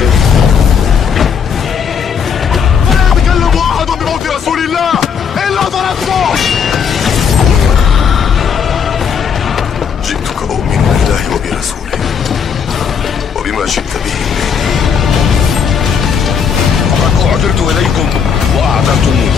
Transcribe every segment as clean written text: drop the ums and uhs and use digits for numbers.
بهم. فلا يتكلم أحد بموت رسول الله إلا ضربته. جئتك أؤمن بالله وبرسوله وبما شئت به فقد أعذرت إليكم وأعذرتموني.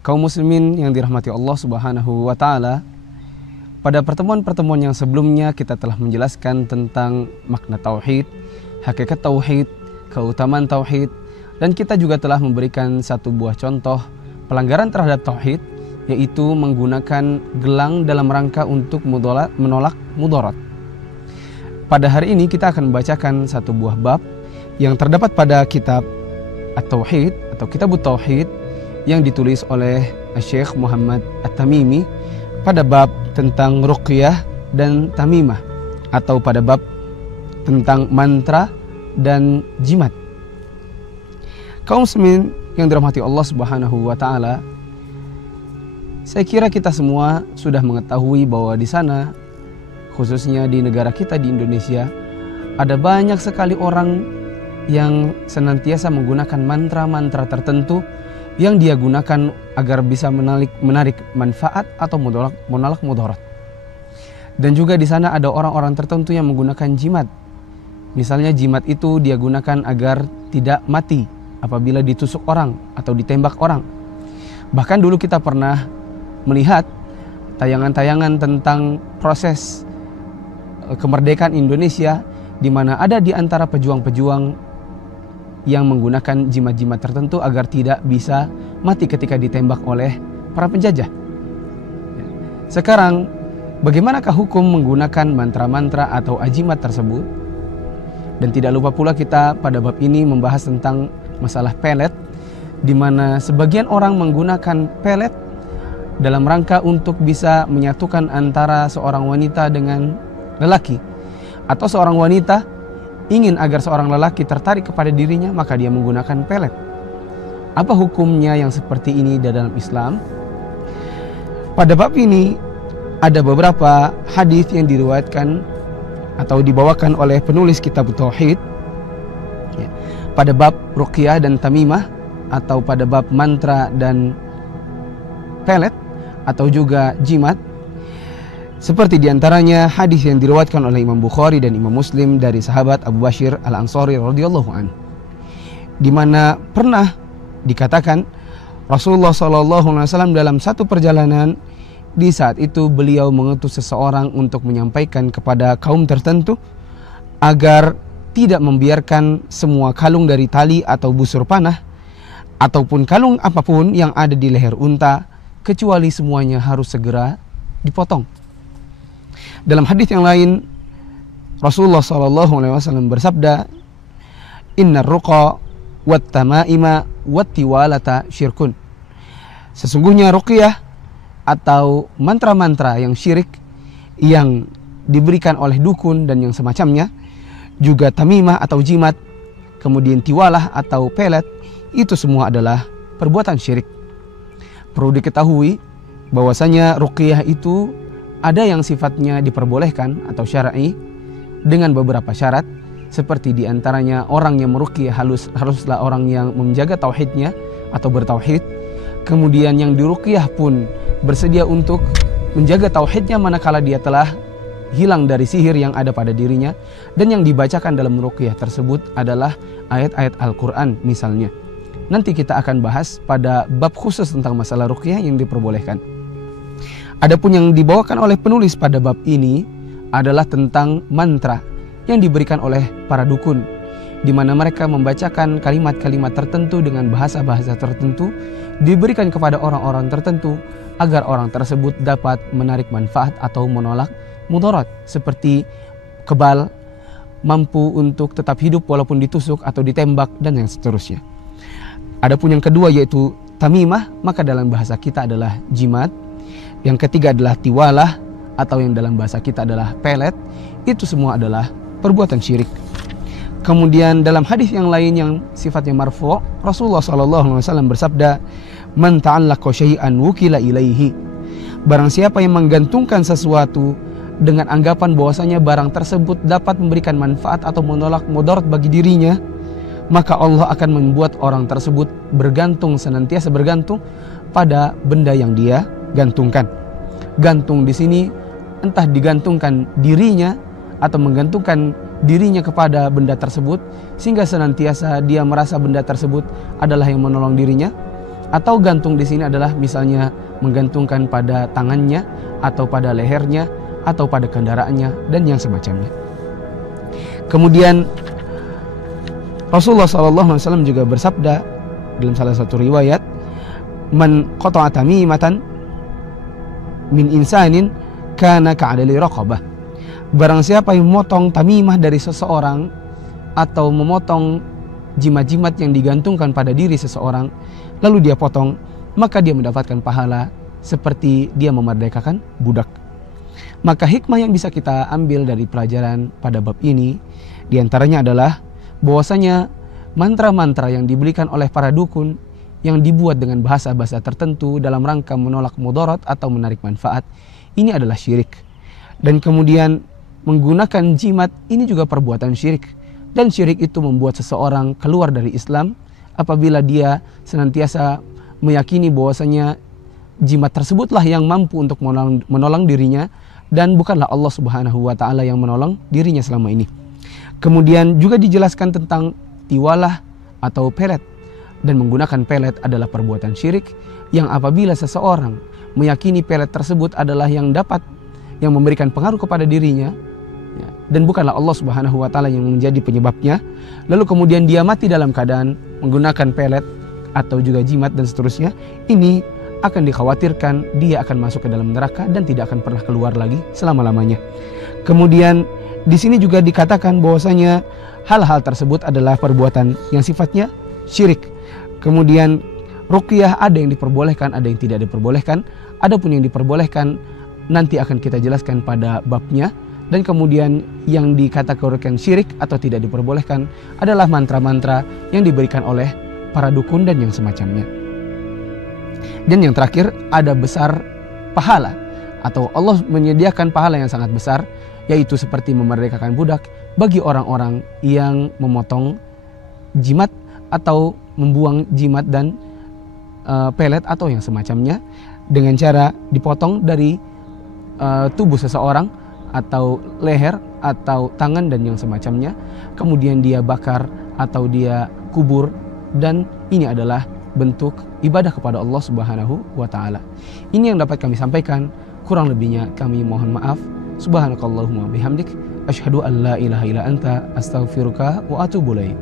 Kaum muslimin yang dirahmati Allah Subhanahu wa taala, pada pertemuan-pertemuan yang sebelumnya kita telah menjelaskan tentang makna tauhid, hakikat tauhid, keutamaan tauhid, dan kita juga telah memberikan satu buah contoh pelanggaran terhadap tauhid, yaitu menggunakan gelang dalam rangka untuk menolak mudarat. Pada hari ini kita akan membacakan satu buah bab yang terdapat pada kitab At-Tauhid atau Kitab At-Tauhid yang ditulis oleh Syekh Muhammad At-Tamimi pada bab tentang ruqyah dan tamimah, atau pada bab tentang mantra dan jimat. Kaum muslimin yang dirahmati Allah Subhanahu wa taala, saya kira kita semua sudah mengetahui bahwa di sana, khususnya di negara kita di Indonesia, ada banyak sekali orang yang senantiasa menggunakan mantra-mantra tertentu yang dia gunakan agar bisa menarik manfaat atau menolak mudarat. Dan juga di sana ada orang-orang tertentu yang menggunakan jimat. Misalnya jimat itu dia gunakan agar tidak mati apabila ditusuk orang atau ditembak orang. Bahkan dulu kita pernah melihat tayangan-tayangan tentang proses kemerdekaan Indonesia, di mana ada di antara pejuang-pejuang yang menggunakan jimat-jimat tertentu agar tidak bisa mati ketika ditembak oleh para penjajah. Sekarang, bagaimanakah hukum menggunakan mantra-mantra atau ajimat tersebut? Dan tidak lupa pula kita pada bab ini membahas tentang masalah pelet, di mana sebagian orang menggunakan pelet dalam rangka untuk bisa menyatukan antara seorang wanita dengan lelaki, atau seorang wanita ingin agar seorang lelaki tertarik kepada dirinya, maka dia menggunakan pelet. Apa hukumnya yang seperti ini dalam Islam? Pada bab ini ada beberapa hadis yang diriwayatkan atau dibawakan oleh penulis kitab Tauhid, pada bab ruqyah dan tamimah, atau pada bab mantra dan pelet, atau juga jimat. Seperti diantaranya hadis yang diriwayatkan oleh Imam Bukhari dan Imam Muslim dari sahabat Abu Bashir Al-Ansari radhiyallahu anhu, di mana pernah dikatakan Rasulullah SAW dalam satu perjalanan, di saat itu beliau mengutus seseorang untuk menyampaikan kepada kaum tertentu agar tidak membiarkan semua kalung dari tali atau busur panah ataupun kalung apapun yang ada di leher unta, kecuali semuanya harus segera dipotong. Dalam hadis yang lain, Rasulullah SAW bersabda, "Innar ruqa wat tamaima wat tiwalata syirkun." Sesungguhnya ruqyah atau mantra-mantra yang syirik yang diberikan oleh dukun dan yang semacamnya, juga tamimah atau jimat, kemudian tiwalah atau pelet, itu semua adalah perbuatan syirik. Perlu diketahui bahwasanya ruqyah itu ada yang sifatnya diperbolehkan atau syar'i dengan beberapa syarat, seperti diantaranya orang yang meruqyah haruslah orang yang menjaga tauhidnya atau bertauhid. Kemudian yang diruqyah pun bersedia untuk menjaga tauhidnya manakala dia telah hilang dari sihir yang ada pada dirinya. Dan yang dibacakan dalam ruqyah tersebut adalah ayat-ayat Al-Quran misalnya. Nanti kita akan bahas pada bab khusus tentang masalah ruqyah yang diperbolehkan. Adapun yang dibawakan oleh penulis pada bab ini adalah tentang mantra yang diberikan oleh para dukun, di mana mereka membacakan kalimat-kalimat tertentu dengan bahasa-bahasa tertentu, diberikan kepada orang-orang tertentu agar orang tersebut dapat menarik manfaat atau menolak mudarat, seperti kebal, mampu untuk tetap hidup walaupun ditusuk atau ditembak dan yang seterusnya. Adapun yang kedua yaitu tamimah, maka dalam bahasa kita adalah jimat. Yang ketiga adalah tiwalah atau yang dalam bahasa kita adalah pelet. Itu semua adalah perbuatan syirik. Kemudian dalam hadis yang lain yang sifatnya marfu', Rasulullah SAW bersabda, "Man ta'allaqa syai'an wukila ilaihi." Barang siapa yang menggantungkan sesuatu dengan anggapan bahwasanya barang tersebut dapat memberikan manfaat atau menolak mudarat bagi dirinya, maka Allah akan membuat orang tersebut senantiasa bergantung pada benda yang dia gantungkan. Gantung di sini entah digantungkan dirinya atau menggantungkan dirinya kepada benda tersebut sehingga senantiasa dia merasa benda tersebut adalah yang menolong dirinya, atau gantung di sini adalah misalnya menggantungkan pada tangannya atau pada lehernya atau pada kendaraannya dan yang semacamnya. Kemudian Rasulullah SAW juga bersabda dalam salah satu riwayat, "Man qata'a tamimatan min insanin kana ka'adali raqabah." Barang siapa yang memotong tamimah dari seseorang atau memotong jimat-jimat yang digantungkan pada diri seseorang, lalu dia potong, maka dia mendapatkan pahala seperti dia memerdekakan budak. Maka hikmah yang bisa kita ambil dari pelajaran pada bab ini diantaranya adalah bahwasanya mantra-mantra yang diberikan oleh para dukun yang dibuat dengan bahasa-bahasa tertentu dalam rangka menolak mudarat atau menarik manfaat, ini adalah syirik. Dan kemudian menggunakan jimat ini juga perbuatan syirik. Dan syirik itu membuat seseorang keluar dari Islam apabila dia senantiasa meyakini bahwasanya jimat tersebutlah yang mampu untuk menolong dirinya dan bukanlah Allah Subhanahu wa taala yang menolong dirinya selama ini. Kemudian juga dijelaskan tentang tiwalah atau pelet, dan menggunakan pelet adalah perbuatan syirik yang apabila seseorang meyakini pelet tersebut adalah yang memberikan pengaruh kepada dirinya dan bukanlah Allah Subhanahu wa taala yang menjadi penyebabnya, lalu kemudian dia mati dalam keadaan menggunakan pelet atau juga jimat dan seterusnya, ini akan dikhawatirkan dia akan masuk ke dalam neraka dan tidak akan pernah keluar lagi selama-lamanya. Kemudian di sini juga dikatakan bahwasanya hal-hal tersebut adalah perbuatan yang sifatnya syirik. Kemudian ruqyah ada yang diperbolehkan, ada yang tidak diperbolehkan. Adapun yang diperbolehkan nanti akan kita jelaskan pada babnya. Dan kemudian yang dikategorikan syirik atau tidak diperbolehkan adalah mantra-mantra yang diberikan oleh para dukun dan yang semacamnya. Dan yang terakhir ada besar pahala atau Allah menyediakan pahala yang sangat besar, yaitu seperti memerdekakan budak bagi orang-orang yang memotong jimat atau membuang jimat dan pelet atau yang semacamnya dengan cara dipotong dari tubuh seseorang atau leher atau tangan dan yang semacamnya, kemudian dia bakar atau dia kubur, dan ini adalah bentuk ibadah kepada Allah Subhanahu wa taala. Ini yang dapat kami sampaikan, kurang lebihnya kami mohon maaf. Subhanakallahumma bihamdik asyhadu an la ilaha illa anta astaghfiruka wa atubu ilaik.